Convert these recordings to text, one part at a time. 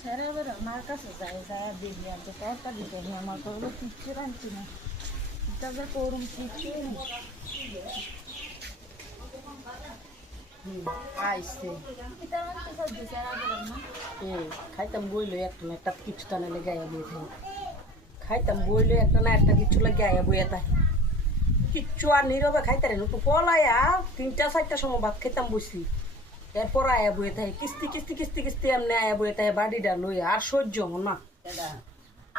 ছেড়ে বেরো মার কাছে যাই যাই দেখবি আর তো তরটা দিতে নেই আমার তো হলো কিচ্ছু রাখছি না তবে করুন কিচ্ছু আইসে খাইতাম বইলো একটা না একটা কিছু তা নাহলে গায়ে বয়ে থাই খাইতাম বইলো একটা না একটা কিছু লাগে গায়ে বয়ে তাই কিচ্ছু আর নীরবে খাইতারে না তো পলাইয়া 3টা 4টার সময় ভাত খাইতাম বসি এরপর আয়া বয়ে থাকে কিস্তি কিস্তি কিস্তি কিস্তি এমনি আয়া বয়ে থাকে বাড়িটা লই আর সহ্য না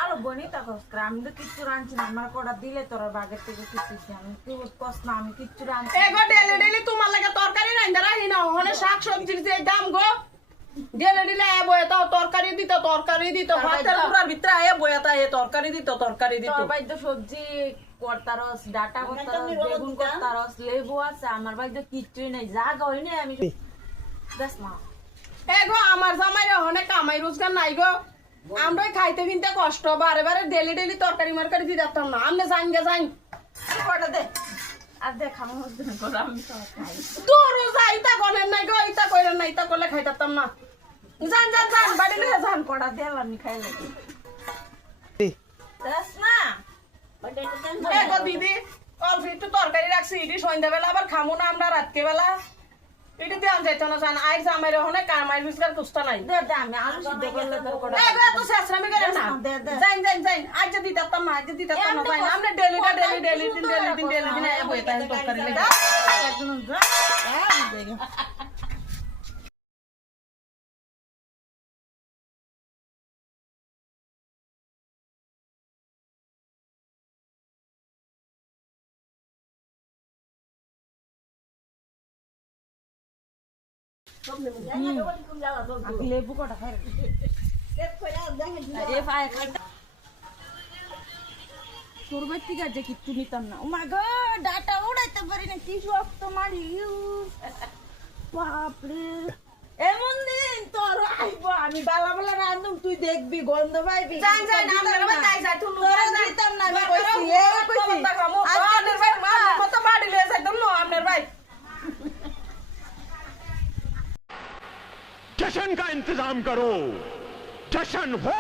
আরো বনি তখন আমি তো কিচ্ছু রাঁধছি না আমার কটা দিলে তোর বাগের থেকে কিচ্ছু আমি কি কস না আমি কিচ্ছু রাঁধছি এগো ডেলি ডেলি তোমার লাগে তরকারি রাইন্দা রাহি না ওখানে শাক সবজির যে দাম গো ডেলি ডেলি আয়া বয়ে তো তরকারি দিত ভাতের পুরার ভিতরে আয়া বয়ে তা এ তরকারি দিত তোর ভাই তো সবজি করতারস ডাটা করতারস বেগুন করতারস লেবু আছে আমার ভাই তো কিচ্ছুই নাই যা গই নাই আমি দেখ না এগো আমার জামাই ওখানে কামাই রোজগার নাই গো আমরা খাইতে কিনতে কষ্ট বারে বারে ডেলি ডেলি তরকারি মারকারি দিয়ে দিতাম না আমি যাই কটা দে আর দেখ আমি করে আমি তো খাই তোর যাইতা করেন নাই গো ইতা কইরেন না ইতা করলে খাইতাম না যান বাড়ি লয়ে যান কটা দেল আমি খাই লাগি দেখ না এগো দিদি অল্প একটু তরকারি রাখছি ইডি সন্ধ্যাবেলা আবার খামো না আমরা রাতকে বেলা ইডি দিয়ে যাইতো না জান আইর জামাই ওখানে কামাই রোজগার কুস্তা নাই দে দে আমি আলু সিদ্ধ করলে তোর কটা এগো তো শেষরামি করে না যাইন আজ দিতাম না যাইন আমরা ডেলি দিন আয়া বইতা তরকারি লাগা একদম লেবু কটা খাই তোর বাড়ি থেকে যে কিচ্ছু নিতাম না ও মা গো ডাটা উড়াইতে পারি না কি শক্ত মারি বাপরে এমন দিন তোর আইব আমি বালা বালা রান্ধুম তুই দেখবি গন্ধ পাইবি যাই আমরা বাই যাই তুই তোরা দিতাম না আমি কইছি এ কইছি আপনার ভাই মত বাড়ি লয়ে যাইতাম না আপনার ভাই जश्न का इंतजाम करो जश्न हो